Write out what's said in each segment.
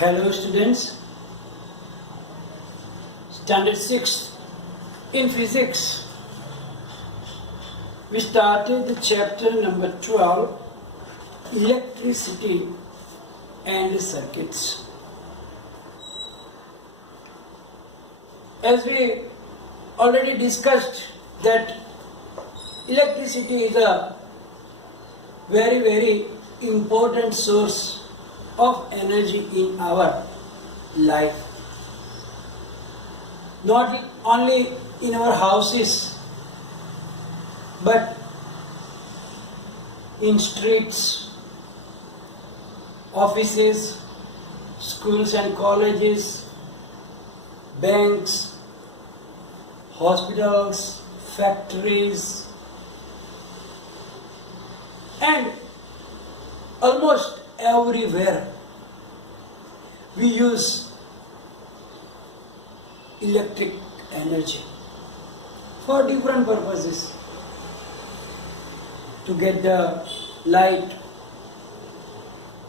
Hello students, standard 6 in physics. We started the chapter number 12, electricity and circuits. As we already discussed that electricity is a very important source of energy in our life. Not only in our houses, but in streets, offices, schools and colleges, banks, hospitals, factories, and almost everywhere we use electric energy for different purposes. To get the light,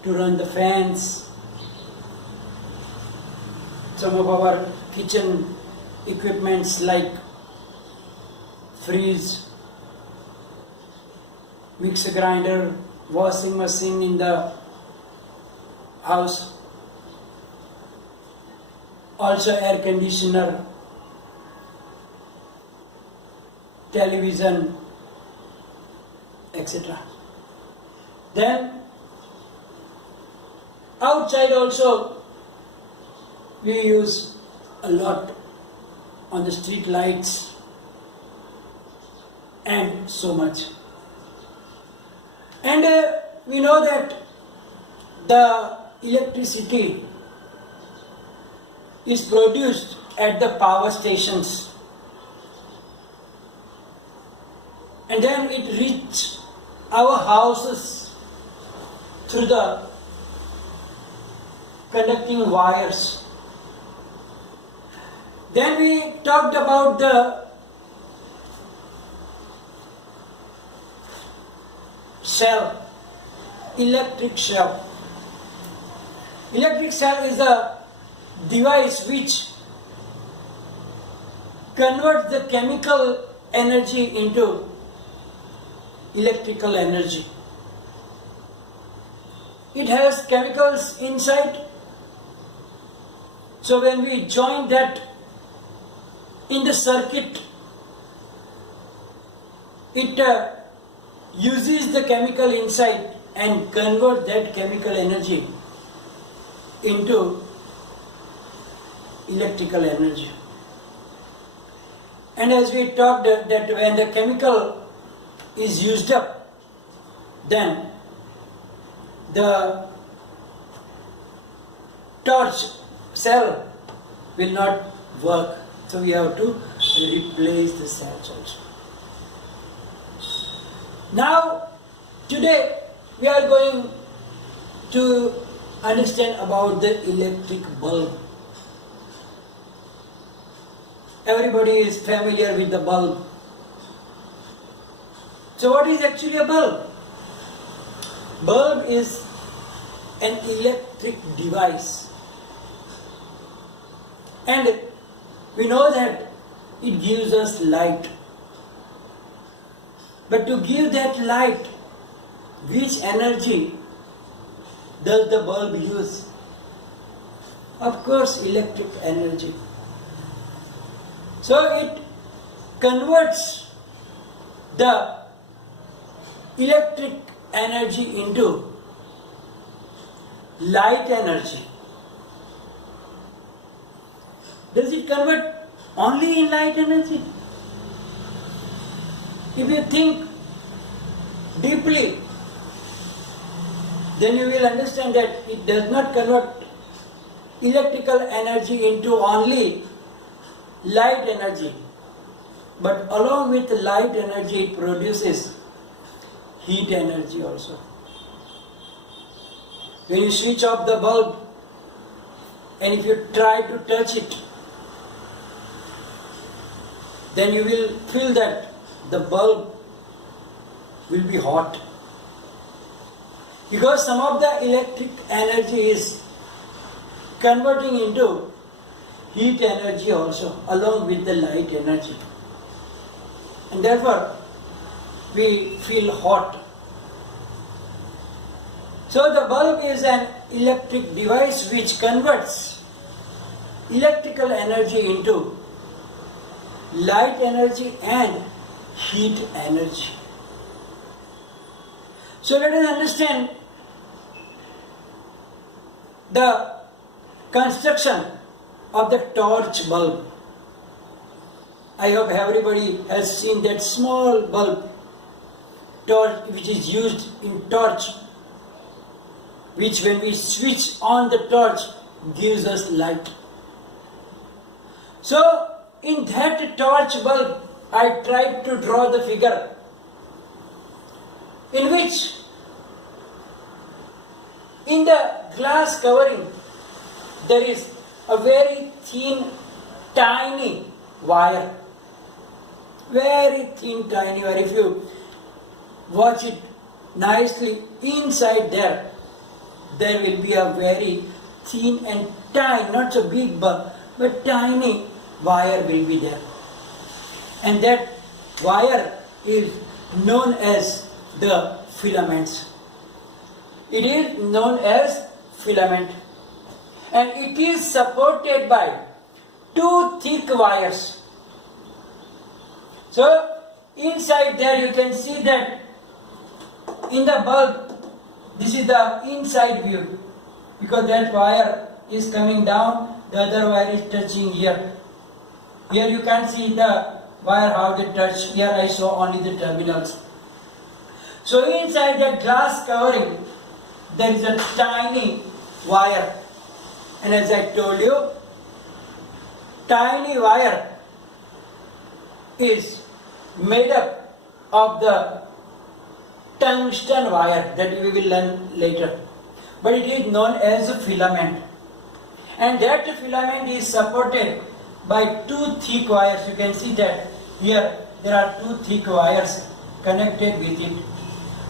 to run the fans, some of our kitchen equipments like fridge, mixer grinder, washing machine in the house, also air conditioner, television, etc. Then outside also we use a lot on the street lights and so much. And we know that the electricity is produced at the power stations, and then it reaches our houses through the conducting wires. Then we talked about the cell, electric cell. Electric cell is a device which converts the chemical energy into electrical energy. It has chemicals inside, so when we join that in the circuit, it uses the chemical inside and convert that chemical energy into electrical energy. And as we talked that when the chemical is used up, then the torch cell will not work. So we have to replace the cells also. Now, today we are going to understand about the electric bulb. Everybody is familiar with the bulb. So what is actually a bulb? Bulb is an electric device. And we know that it gives us light. But to give that light, which energy does the bulb use? Of course, electric energy. So it converts the electric energy into light energy. Does it convert only in light energy? If you think deeply, then you will understand that it does not convert electrical energy into only light energy, but along with light energy it produces heat energy also. When you switch off the bulb and if you try to touch it, then you will feel that the bulb will be hot. Because some of the electric energy is converting into heat energy also along with the light energy. And therefore we feel hot. So the bulb is an electric device which converts electrical energy into light energy and heat energy. So let us understand the construction of the torch bulb. I hope everybody has seen that small bulb torch which is used in torch, which when we switch on the torch gives us light. So in that torch bulb I tried to draw the figure in which in the glass covering there is a very thin, tiny wire. Very thin, tiny wire. If you watch it nicely, inside there will be a very thin and tiny, not so big but tiny wire will be there. And that wire is known as the filaments. It is known as filament. And it is supported by two thick wires. So inside there you can see that in the bulb, this is the inside view, because that wire is coming down, the other wire is touching here. Here you can see the wire how they touch. Here I saw only the terminals. So inside that glass covering there is a tiny wire. And as I told you, tiny wire is made up of the tungsten wire that we will learn later. But it is known as a filament. And that filament is supported by two thick wires. You can see that here there are two thick wires connected with it.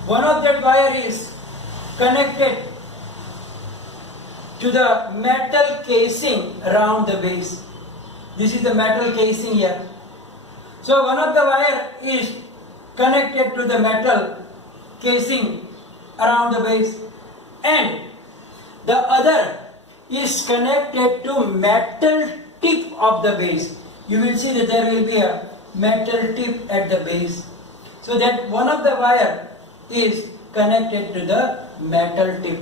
One of that wire is connected to the metal casing around the base. This is the metal casing here. So one of the wire is connected to the metal casing around the base, and the other is connected to metal tip of the base. You will see that there will be a metal tip at the base. So that one of the wire is connected to the metal tip.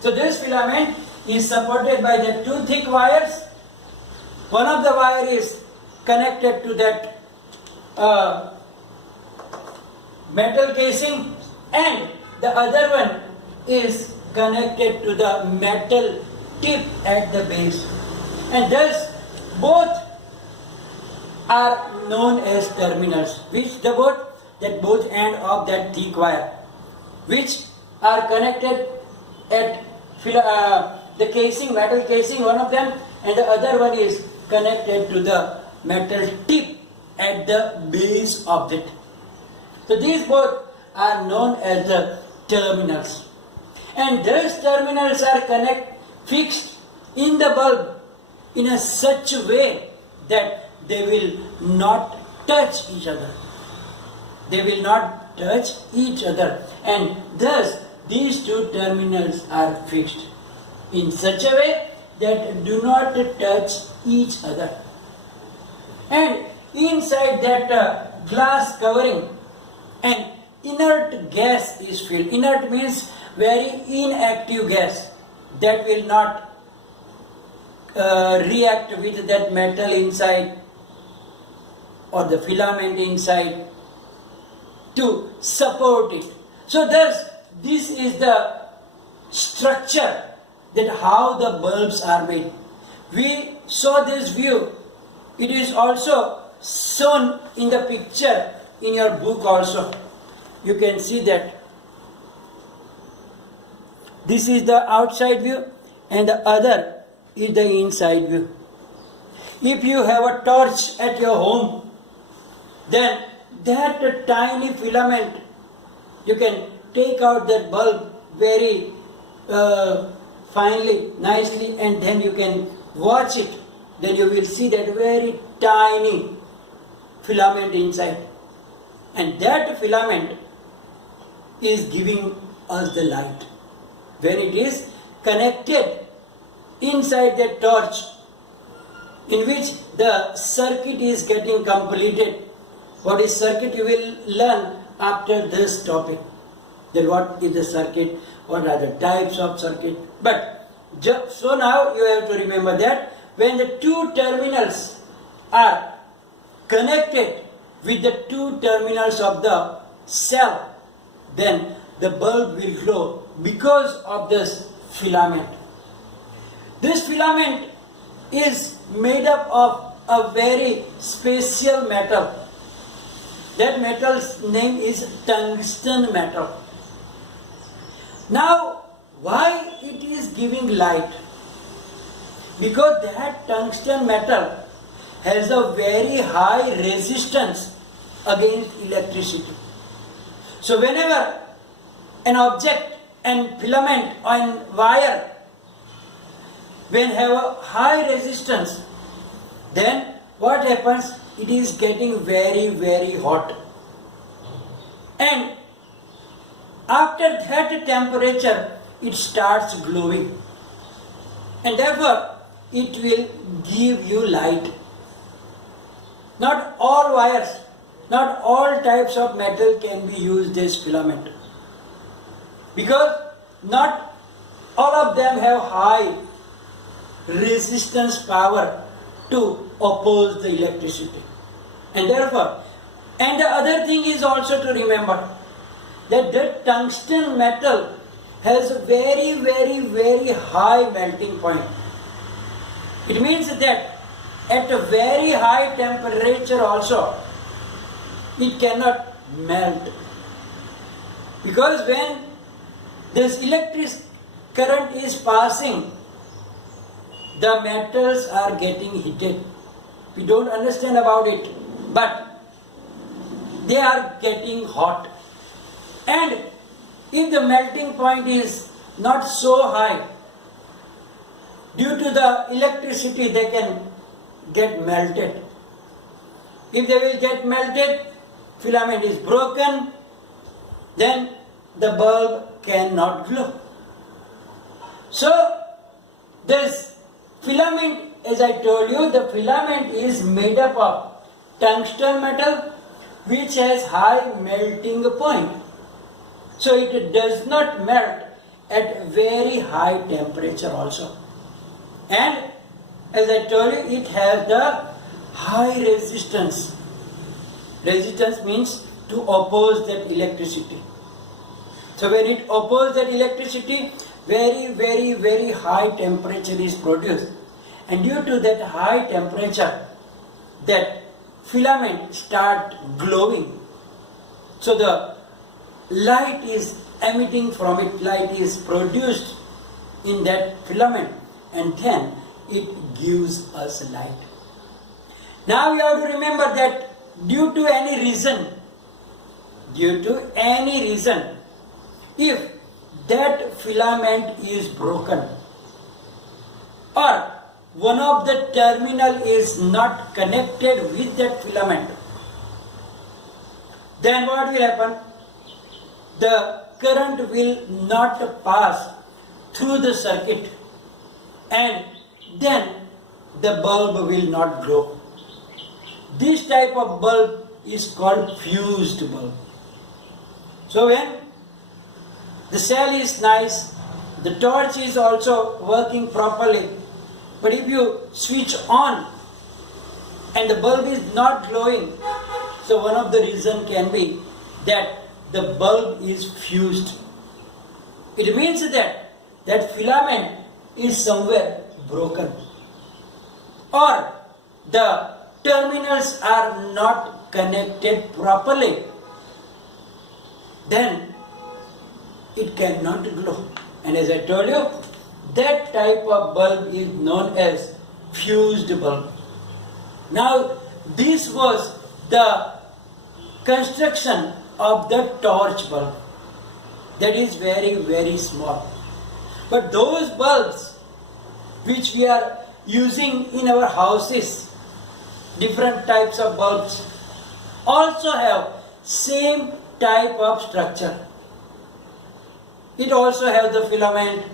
So this filament is supported by the two thick wires. One of the wire is connected to that metal casing, and the other one is connected to the metal tip at the base. And thus both are known as terminals, which the both end of that thick wire, which are connected at the casing, metal casing, one of them, and the other one is connected to the metal tip at the base of it. So these both are known as the terminals. And those terminals are fixed in the bulb in a such way that they will not touch each other. They will not touch each other. And thus these two terminals are fixed in such a way that do not touch each other. And inside that glass covering, an inert gas is filled. Inert means very inactive gas that will not react with that metal inside or the filament inside to support it. So thus this is the structure, that how the bulbs are made. We saw this view. It is also shown in the picture in your book also. You can see that. This is the outside view and the other is the inside view. If you have a torch at your home, then that tiny filament, you can take out that bulb very finely, nicely, and then you can watch it. Then you will see that very tiny filament inside. And that filament is giving us the light. When it is connected inside the torch, in which the circuit is getting completed. What is circuit you will learn after this topic. Then what is the circuit, what are the types of circuit. But so now you have to remember that when the two terminals are connected with the two terminals of the cell, then the bulb will glow because of this filament. This filament is made up of a very special metal. That metal's name is tungsten metal. Now, why it is giving light? Because that tungsten metal has a very high resistance against electricity. So whenever an object and filament and wire when have a high resistance, then what happens? It is getting very, very hot. And after that temperature, it starts glowing. And therefore, it will give you light. Not all wires, not all types of metal can be used as filament. Because not all of them have high resistance power to oppose the electricity. And therefore, and the other thing is also to remember that the tungsten metal has a very, very, very high melting point. It means that at a very high temperature also, it cannot melt. Because when this electric current is passing, the metals are getting heated. We don't understand about it, but they are getting hot. And if the melting point is not so high, due to the electricity they can get melted. If they will get melted, filament is broken, then the bulb cannot glow. So this filament, as I told you, the filament is made up of tungsten metal which has high melting point. So it does not melt at very high temperature also. And as I told you, it has the high resistance. Resistance means to oppose that electricity. So when it opposes that electricity, very, very, very high temperature is produced. And due to that high temperature, that filament start glowing. So the light is emitting from it, light is produced in that filament, and then it gives us light. Now you have to remember that due to any reason, if that filament is broken or one of the terminal is not connected with that filament, then what will happen? The current will not pass through the circuit, and then the bulb will not glow. This type of bulb is called fused bulb. So when the cell is nice, the torch is also working properly, but if you switch on and the bulb is not glowing, so one of the reasons can be that the bulb is fused. It means that that filament is somewhere broken, or the terminals are not connected properly. Then it cannot glow. And as I told you, that type of bulb is known as fused bulb. Now this was the construction of the torch bulb. That is very, very small. But those bulbs which we are using in our houses, different types of bulbs, also have same type of structure. It also has the filament,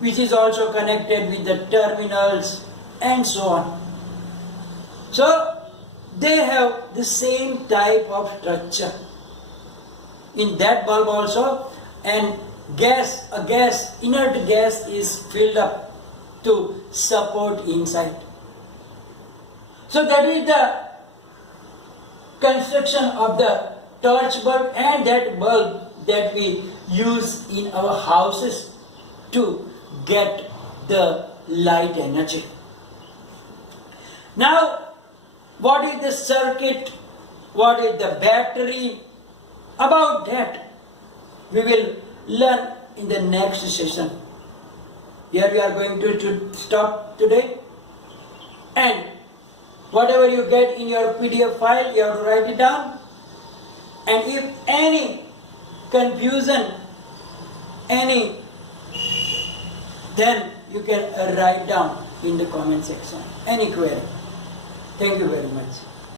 which is also connected with the terminals and so on. So they have the same type of structure. In that bulb also, and inert gas is filled up to support inside. So that is the construction of the torch bulb and that bulb that we use in our houses to get the light energy. Now, what is the circuit? What is the battery? About that, we will learn in the next session. Here we are going to stop today. And whatever you get in your PDF file, you have to write it down. And if any confusion, then you can write down in the comment section any query. Thank you very much.